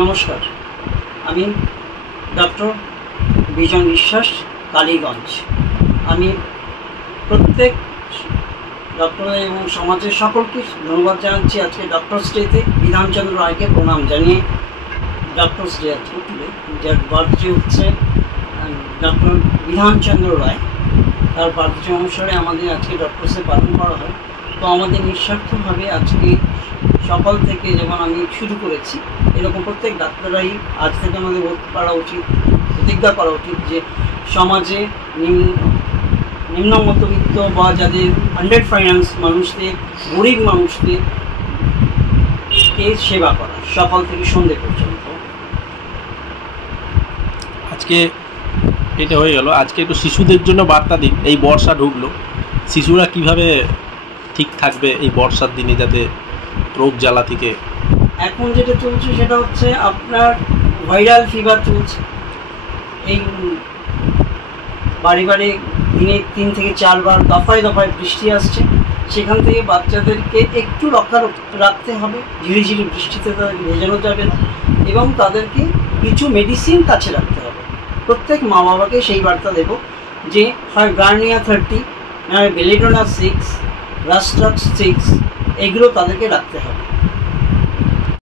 নমস্কার, আমি ডক্টর বিজন বিশ্বাস, কালীগঞ্জ। আমি প্রত্যেক ডক্টর এবং সমাজের সকলকে ধন্যবাদ জানাচ্ছি। আজকে ডক্টরস ডেতে বিধানচন্দ্র রায়কে প্রণাম জানিয়ে ডক্টরস ডে আজকে তুলে, যার বার্থডে হচ্ছে ডক্টর বিধানচন্দ্র রায়, তার বার্থডে অনুসারে আমাদের আজকে ডক্টরসে পালন করা হয়। তো আমাদের নিঃস্বার্থভাবে আজকে সকাল থেকে যেমন আমি শুরু করেছি, এরকম প্রত্যেক ডাক্তাররাই আজ থেকে আমাদের করা উচিত, প্রতিজ্ঞা করা উচিত যে সমাজে নিম্ন মধ্যবিত্ত বা যাদের আন্ডার ফাইন্যান্স মানুষদের, গরিব মানুষদেরকে সেবা করা সকাল থেকে সন্ধ্যে পর্যন্ত। আজকে এটা হয়ে গেল। আজকে একটু শিশুদের জন্য বার্তা দিন। এই বর্ষা ঢুকলো, শিশুরা কিভাবে ঠিক থাকবে এই বর্ষার দিনে, যাতে রোগ জ্বালা থেকে। এখন যেটা চলছে সেটা হচ্ছে আপনার ভাইরাল ফিভার চলছে। এই বাড়ি বাড়ি দিনে 3 থেকে 4 বার দফায় দফায় বৃষ্টি আসছে, সেখান থেকে বাচ্চাদেরকে একটু রক্ষা রাখতে হবে। ঝিরিঝিরি বৃষ্টিতে তাদেরকে ভেজানো যাবে না এবং তাদেরকে কিছু মেডিসিন কাছে রাখতে হবে। প্রত্যেক মা বাবাকে সেই বার্তা দেব যে হয় গার্নিয়া 30, নয় বেলিডোনা 6, রাস্ট্রাক্স 6, এগুলো তাদেরকে রাখতে হবে।